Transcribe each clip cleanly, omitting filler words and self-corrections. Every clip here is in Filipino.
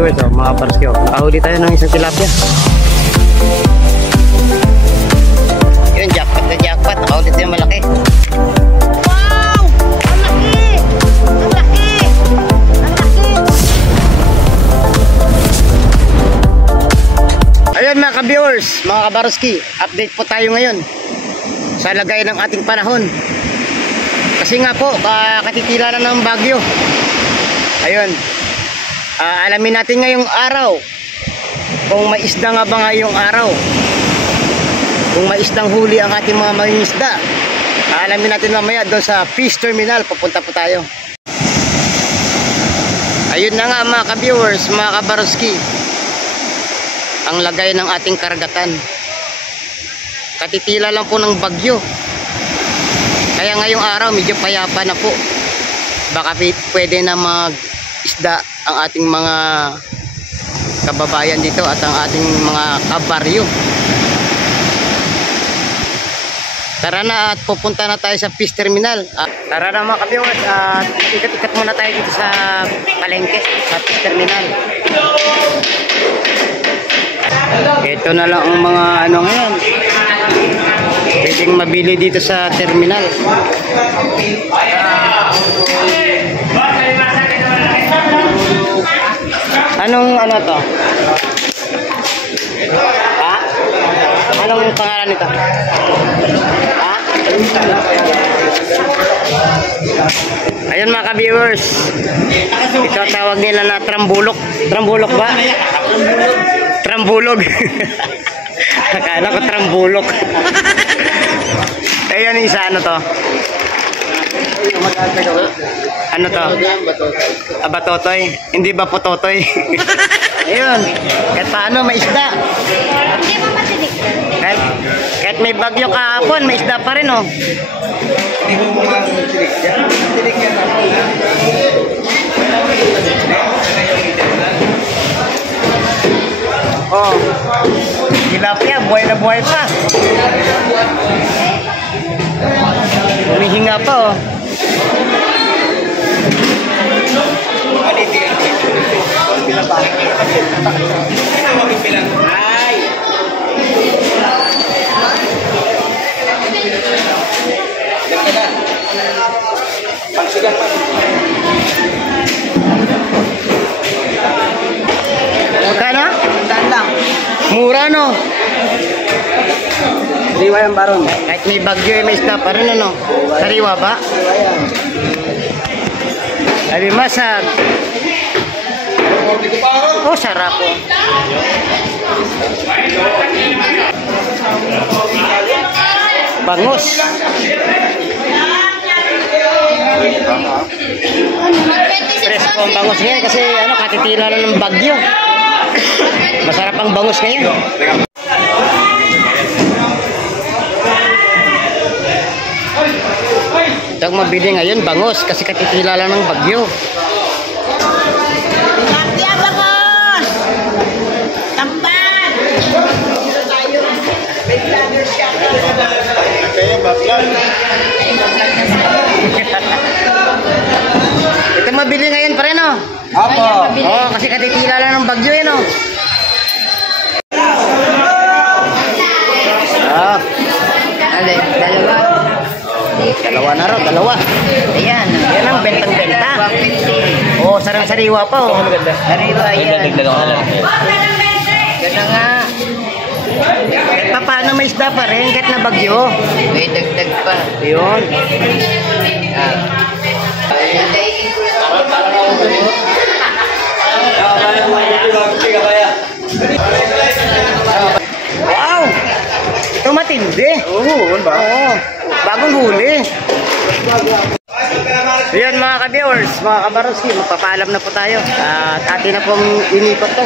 viewers, mga kabarski, kahuli tayo ng isang tilapia. Yun, jackpot na jackpot. Nakahuli tayo malaki. Wow! Ang laki! Ang laki! Ang laki! Ayun mga ka-viewers, mga kabarski, update po tayo ngayon sa lagay ng ating panahon. Kasi nga po, katitila na ng bagyo. Ayun, alamin natin ngayong araw kung may isda nga ba ngayong araw, kung may isdang huli ang ating mga mangingisda. Alamin natin mamaya doon sa fish terminal. Pupunta po tayo. Ayun na nga mga ka-viewers, mga kabaroski, ang lagay ng ating karagatan. Katitila lang po ng bagyo, kaya ngayong araw medyo payapa na po. Baka pwede na mag-isda ang ating mga kababayan dito at ang ating mga kabaryo. Tara na at pupunta na tayo sa fish terminal. Tara na mga ka-viewers at ikat-ikat muna tayo dito sa palengke, sa fish terminal. Ito na lang ang mga ano ngayon pwedeng mabili dito sa terminal. Anong ano to? Ha? Anong pangalan nito? Ha? Ayun mga ka-viewers, ito tawag nila na trambulok. Trambulok ba? Trambulog. Akala ko trambulok. Ayan isa, ano to? Ano to? Batotoy? Hindi ba pototoy? Ayun, kahit paano may isda. Hindi mo matinig. Kahit may bagyo kahapon, may isda pa rin, oh. Hindi mo matinig yan. Matinig yan. Oh, tilapia, buhay na buhay pa. Humihinga pa, oh. Magkano? Mura, no? Sariwa yung baron. Kahit may bagyo, may isda pa rin, ano? Sariwa ba? Sabi masag. Oh, sarap po. Bangus. Presko ang bangus ngayon kasi ano, katitila na ng bagyo. Masarap ang bangus ngayon. Ito ang mabili ngayon, bangus, kasi katitila lang ng bagyo. Tilapia bangus! Tamban! Ito mabili ngayon pa rin, oh. Apo. Oo, kasi katitila lang ng bagyo yun, oh. Alay, dalawa. Dalawa na raw, dalawa. Ayan, yan ang bentang-benta. Oo, sarang-sariwa pa, oh. Sariwa, yan. Ganda nga. Kahit pa paano may isda pa rin, kahit na bagyo. May dagdag pa. Yun. Wow! Ito matindi. Oo, oo. Bagong huli. Ayan mga ka-viewers, mga kabaroski, magpapaalam na po tayo. At atin na pong inikot to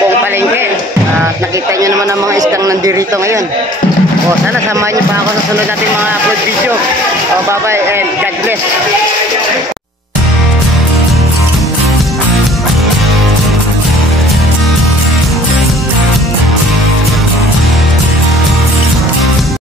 buong palengke. At nakita nyo naman ang mga isdang nandirito ngayon. O sana samahan nyo pa ako sa sunod natin mga upload video. O bye bye and God bless.